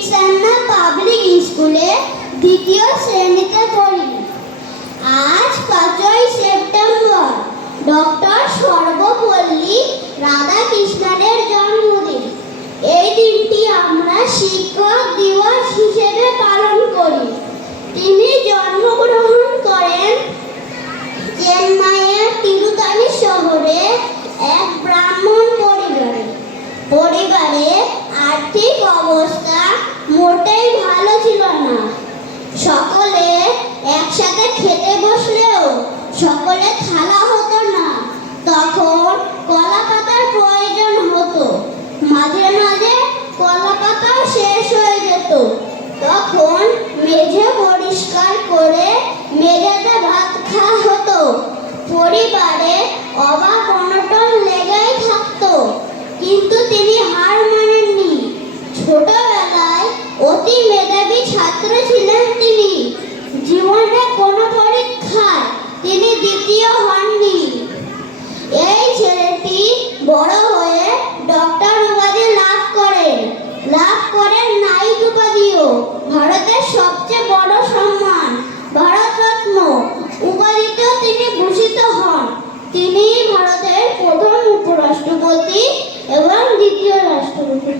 চিটসান্না public স্কুলে দ্বিতীয় শ্রেণীতে পড়ি। আজ 5ই সেপ্টেম্বর ডক্টর সর্বপল্লী রাধাকৃষ্ণনের জন্মদিন। এই দিনটি আমরা শিক্ষক দিবস হিসেবে পালন করি। তিনি জন্মগ্রহণ করেন চেন্নাইয়ের তিরুতানি শহরে এক ব্রাহ্মণ পরিবারে আর্থিক অবস্থা মোটেই ভালো ছিল না। সকলে একসাথে খেতে বসলেও সকলে থালা হতো না। তখন কলা পাতার প্রয়োজন হতো। মাঝে মাঝে কলা পাতা শেষ হয়ে যেত। তখন মেঝে পরিষ্কার করে মেঝেতে ভাত খাওয়া হতো। পরিবারে অভাব অনটন লেগেই থাকতো, কিন্তু তিনি হার মানেননি। ছোটবেলায় অতি মেধাবী ছাত্র ছিলেন তিনি। জীবনে কোনো পরীক্ষায় তিনি দ্বিতীয় হননি। এই ছেলেটি বড় হয়ে ডক্টর উপাধি লাভ করেন নাইট উপাধিও। ভারতের সবচেয়ে বড় সম্মান ভারতরত্ন উপাধিতেও তিনি ভূষিত হন। তিনি ভারতের প্রথম উপরাষ্ট্রপতি এবং দ্বিতীয় রাষ্ট্রপতি।